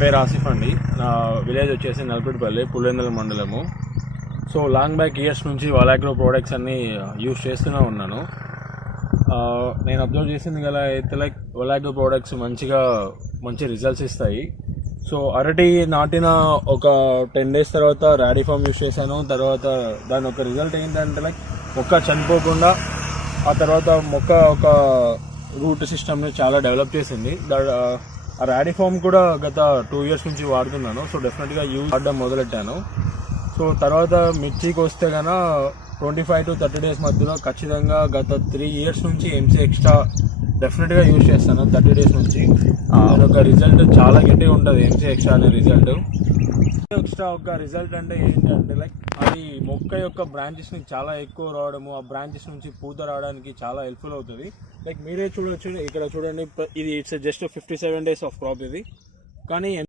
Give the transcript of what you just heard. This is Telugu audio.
పేరు ఆసిఫ్ అండి. నా విలేజ్ వచ్చేసి నల్పిటిపల్లి, పులివెందుల మండలము. సో లాంగ్ బ్యాక్ ఇయర్స్ నుంచి వలాగ్రో ప్రోడక్ట్స్ అన్నీ యూజ్ చేస్తూనే ఉన్నాను. నేను అబ్జర్వ్ చేసింది గల అయితే లైక్ వలాగ్రో ప్రోడక్ట్స్ మంచి రిజల్ట్స్ ఇస్తాయి. సో అరటి నాటిన ఒక 10 days తర్వాత రాడిఫామ్ యూజ్ చేశాను. తర్వాత దాని ఒక రిజల్ట్ ఏంటంటే లైక్ మొక్క చనిపోకుండా ఆ తర్వాత మొక్క ఒక రూట్ సిస్టమ్ని చాలా డెవలప్ చేసింది. ఆ రాడిఫామ్ కూడా గత 2 years నుంచి వాడుతున్నాను. సో డెఫినెట్గా యూజ్ వాడడం మొదలెట్టాను. సో తర్వాత మిర్చికి వస్తే కన్నా 25 to 30 days మధ్యలో ఖచ్చితంగా గత 3 years నుంచి ఎంసీ ఎక్స్ట్రా డెఫినెట్గా యూజ్ చేస్తాను. 30 days నుంచి అదొక రిజల్ట్ చాలా గట్టిగా ఉంటుంది. ఎంసీ ఎక్స్ట్రా అనే రిజల్ట్ ఒక రిజల్ట్ అంటే ఏంటంటే లైక్ అది మొక్క యొక్క బ్రాంచెస్ని చాలా ఎక్కువ రావడము, ఆ బ్రాంచెస్ నుంచి పూత రావడానికి చాలా హెల్ప్ఫుల్ అవుతుంది. లైక్ మీరే చూడొచ్చు, ఇక్కడ చూడండి, ఇది it's just 57 days of crop ఇది. కానీ